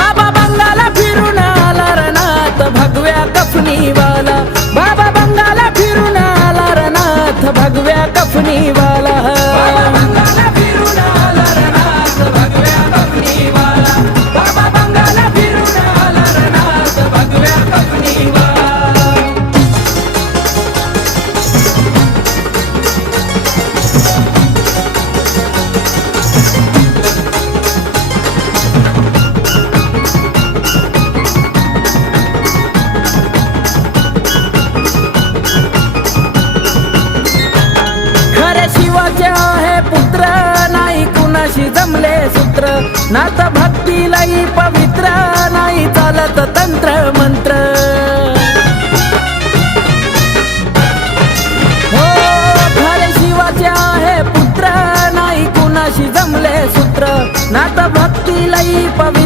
बाबा बंगाला फिरून आला रनाथ भगव्या कफनीवाला, बाबा बंगाला फिरून आला रनाथ भगव्या कफनीवाला, बाबा बंगाला फिरून आला रनाथ भगव्या कफनीवाला, बाबा बंगाला फिरून आला रनाथ भगव्या कफनीवाला. शिवाचे आहे पुत्र नाही कुणाशी जमले सूत्र, नाथ भक्तीलाही पवित्र नाही चालत तंत्र मंत्र.